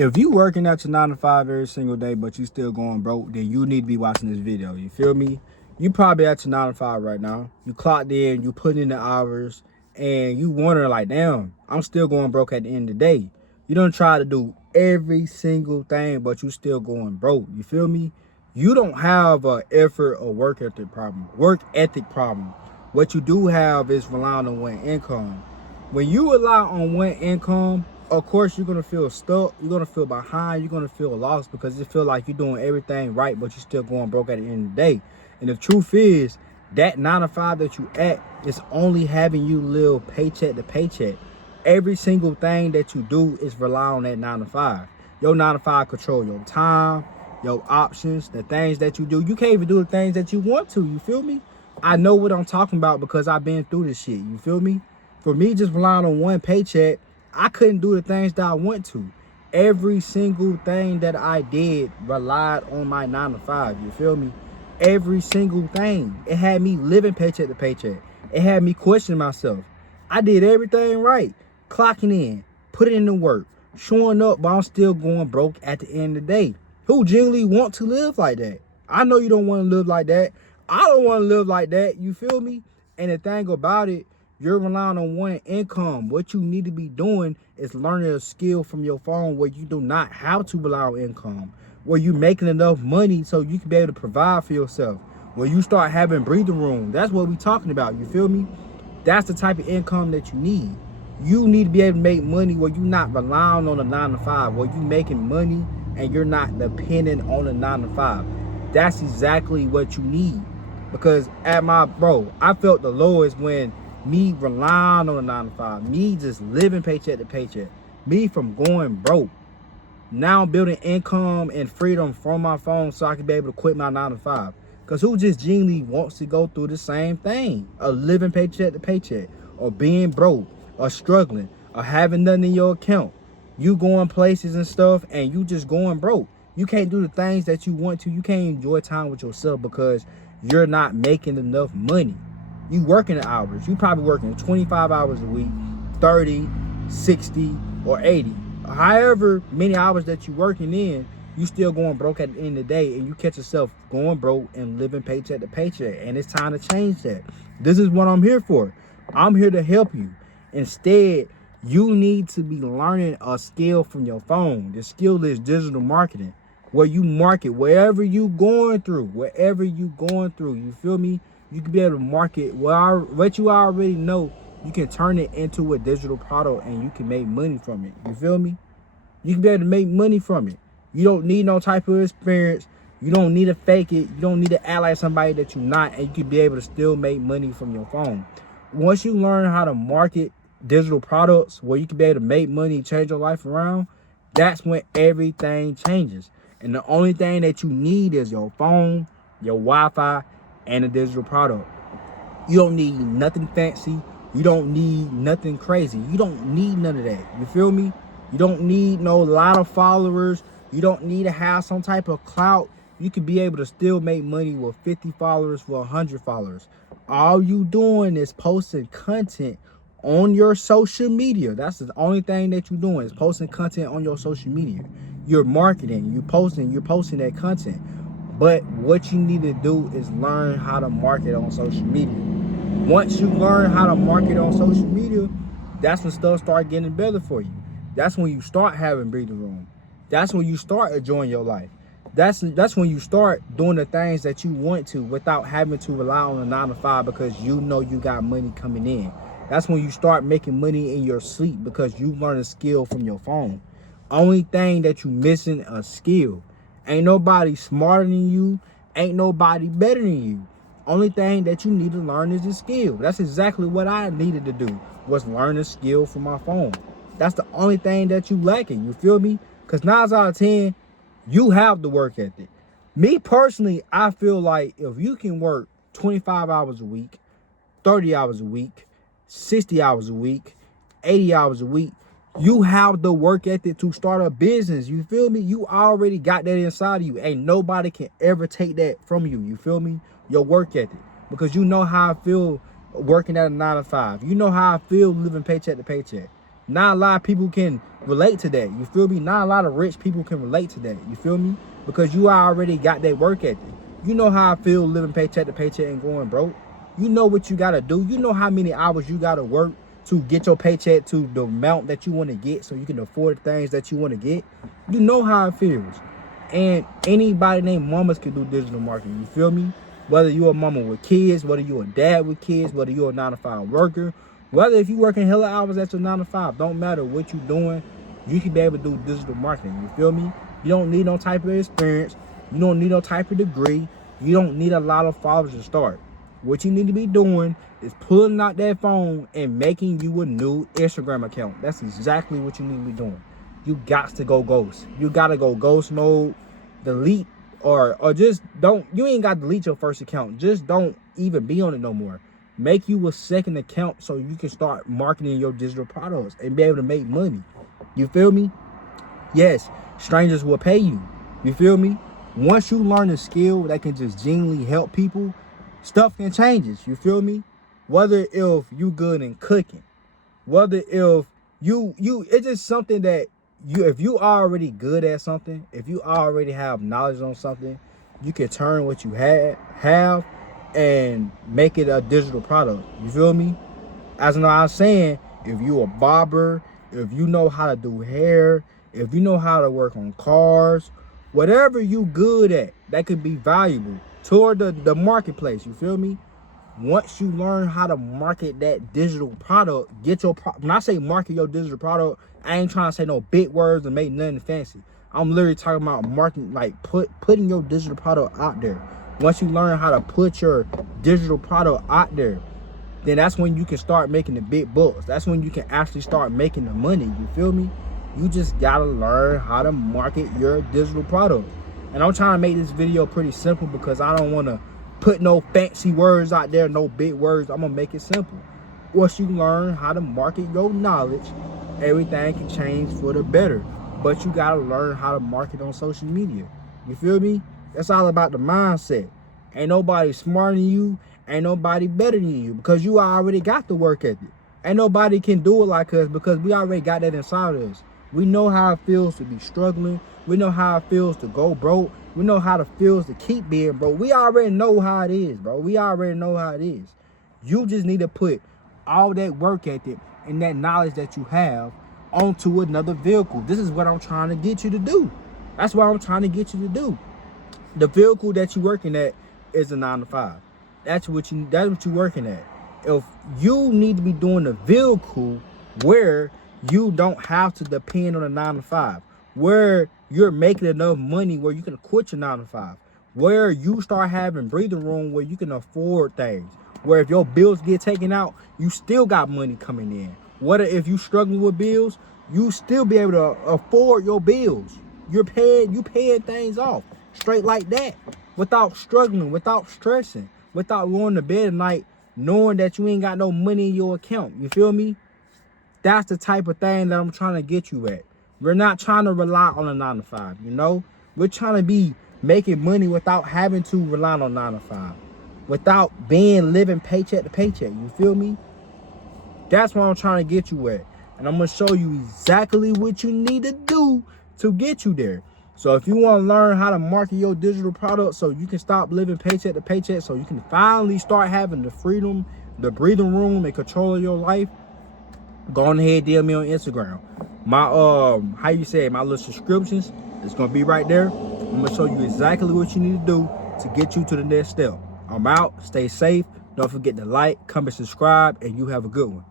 If you working at your 9 to 5 every single day, but you still going broke, then you need to be watching this video. You feel me? You probably at your 9 to 5 right now. You clocked in, you put in the hours, and you wondering like, damn, I'm still going broke at the end of the day. You don't try to do every single thing, but you still going broke. You feel me? You don't have a effort or work ethic problem. What you do have is relying on one income. When you rely on one income, of course you're gonna feel stuck, you're gonna feel behind, you're gonna feel lost because you feel like you're doing everything right, but you're still going broke at the end of the day. And the truth is, that 9 to 5 that you at is only having you live paycheck to paycheck. Every single thing that you do is rely on that 9 to 5. Your 9 to 5 control your time, your options, the things that you do. You can't even do the things that you want to, you feel me? I know what I'm talking about because I've been through this shit, you feel me? For me, just relying on one paycheck, I couldn't do the things that I want to. Every single thing that I did relied on my 9 to 5, you feel me? Every single thing. It had me living paycheck to paycheck. It had me questioning myself. I did everything right. Clocking in, putting in the work, showing up, but I'm still going broke at the end of the day. Who genuinely want to live like that? I know you don't want to live like that. I don't want to live like that, you feel me? And the thing about it, you're relying on one income. What you need to be doing is learning a skill from your phone where you do not have to rely on income, where you're making enough money so you can be able to provide for yourself, where you start having breathing room. That's what we're talking about, you feel me? That's the type of income that you need. You need to be able to make money where you're not relying on a 9 to 5, where you're making money and you're not dependent on a 9 to 5. That's exactly what you need. Because I felt the lowest when me relying on a 9 to 5, me just living paycheck to paycheck, me from going broke. Now I'm building income and freedom from my phone so I can be able to quit my 9 to 5. Because who just genuinely wants to go through the same thing? A living paycheck to paycheck, or being broke, or struggling, or having nothing in your account. You going places and stuff and you just going broke. You can't do the things that you want to. You can't enjoy time with yourself because you're not making enough money. You working the hours. You probably working 25 hours a week, 30, 60, or 80. However many hours that you working in, you still going broke at the end of the day, and you catch yourself going broke and living paycheck to paycheck. And it's time to change that. This is what I'm here for. I'm here to help you. Instead, you need to be learning a skill from your phone. The skill is digital marketing, where you market wherever you going through, you feel me? You can be able to market what you already know. You can turn it into a digital product and you can make money from it. You feel me? You can be able to make money from it. You don't need no type of experience. You don't need to fake it. You don't need to act like somebody that you're not, and you can be able to still make money from your phone. Once you learn how to market digital products where you can be able to make money and change your life around, that's when everything changes. And the only thing that you need is your phone, your Wi-Fi, and a digital product. You don't need nothing fancy. You don't need nothing crazy. You don't need none of that. You feel me? You don't need no lot of followers. You don't need to have some type of clout. You can be able to still make money with 50 followers, for 100 followers. All you doing is posting content on your social media. That's the only thing that you're doing, is posting content on your social media. You're marketing, you're posting that content. But what you need to do is learn how to market on social media. Once you learn how to market on social media, that's when stuff start getting better for you. That's when you start having breathing room. That's when you start enjoying your life. That's when you start doing the things that you want to without having to rely on a 9 to 5 because you know you got money coming in. That's when you start making money in your sleep because you learn a skill from your phone. Only thing that you missing a skill. Ain't nobody smarter than you. Ain't nobody better than you. Only thing that you need to learn is a skill. That's exactly what I needed to do, was learn a skill from my phone. That's the only thing that you lacking. You feel me? Because 9 out of 10, you have the work ethic. Me personally, I feel like if you can work 25 hours a week, 30 hours a week, 60 hours a week, 80 hours a week, you have the work ethic to start a business. You feel me? You already got that inside of you. Ain't nobody can ever take that from you. You feel me? Your work ethic. Because you know how I feel working at a 9 to 5. You know how I feel living paycheck to paycheck. Not a lot of people can relate to that. You feel me? Not a lot of rich people can relate to that. You feel me? Because you already got that work ethic. You know how I feel living paycheck to paycheck and going broke. You know what you got to do. You know how many hours you got to work to get your paycheck to the amount that you want to get so you can afford the things that you want to get. You know how it feels. And anybody named mamas can do digital marketing. You feel me? Whether you're a mama with kids, whether you're a dad with kids, whether you're a 9-to-5 worker, whether if you're working hella hours at your 9-to-5, don't matter what you're doing, you can be able to do digital marketing. You feel me? You don't need no type of experience. You don't need no type of degree. You don't need a lot of followers to start. What you need to be doing is pulling out that phone and making you a new Instagram account. That's exactly what you need to be doing. You got to go ghost. You got to go ghost mode, delete, or just don't. You ain't got to delete your first account. Just don't even be on it no more. Make you a second account so you can start marketing your digital products and be able to make money. You feel me? Yes, strangers will pay you. You feel me? Once you learn a skill that can just genuinely help people, stuff can change. You feel me? Whether if you good in cooking, whether if you it's just something that if you already good at something, if you already have knowledge on something, you can turn what you have and make it a digital product. You feel me? As I was saying, if you a barber, if you know how to do hair, if you know how to work on cars, whatever you good at, that could be valuable toward the marketplace. You feel me? Once you learn how to market that digital product, when I say market your digital product, I ain't trying to say no big words and make nothing fancy. I'm literally talking about marketing, like putting your digital product out there. Once you learn how to put your digital product out there, then that's when you can start making the big bucks. That's when you can actually start making the money. You feel me? You just gotta learn how to market your digital product. And I'm trying to make this video pretty simple because I don't want to put no fancy words out there, no big words. I'm gonna make it simple. Once you learn how to market your knowledge, everything can change for the better. But you gotta learn how to market on social media. You feel me? That's all about the mindset. Ain't nobody smarter than you. Ain't nobody better than you because you already got the work ethic. Ain't nobody can do it like us because we already got that inside of us. We know how it feels to be struggling. We know how it feels to go broke. We know how it feels to keep being broke. We already know how it is, bro. We already know how it is. You just need to put all that work ethic and that knowledge that you have onto another vehicle. This is what I'm trying to get you to do. That's what I'm trying to get you to do. The vehicle that you're working at is a 9-to-5. That's what you're working at. If you need to be doing a vehicle where you don't have to depend on a 9-to-5, where you're making enough money where you can quit your 9-to-5, where you start having breathing room where you can afford things, where if your bills get taken out, you still got money coming in. What if you struggling with bills, you still be able to afford your bills. You paying things off straight like that without struggling, without stressing, without going to bed at night knowing that you ain't got no money in your account. You feel me? That's the type of thing that I'm trying to get you at. We're not trying to rely on a 9-to-5, you know? We're trying to be making money without having to rely on 9-to-5, without living paycheck to paycheck. You feel me? That's what I'm trying to get you at. And I'm going to show you exactly what you need to do to get you there. So if you want to learn how to market your digital product so you can stop living paycheck to paycheck, so you can finally start having the freedom, the breathing room, and control of your life, go on ahead, DM me on Instagram. My my little subscriptions is gonna be right there. I'm gonna show you exactly what you need to do to get you to the next step. I'm out. Stay safe. Don't forget to like, comment, subscribe, and you have a good one.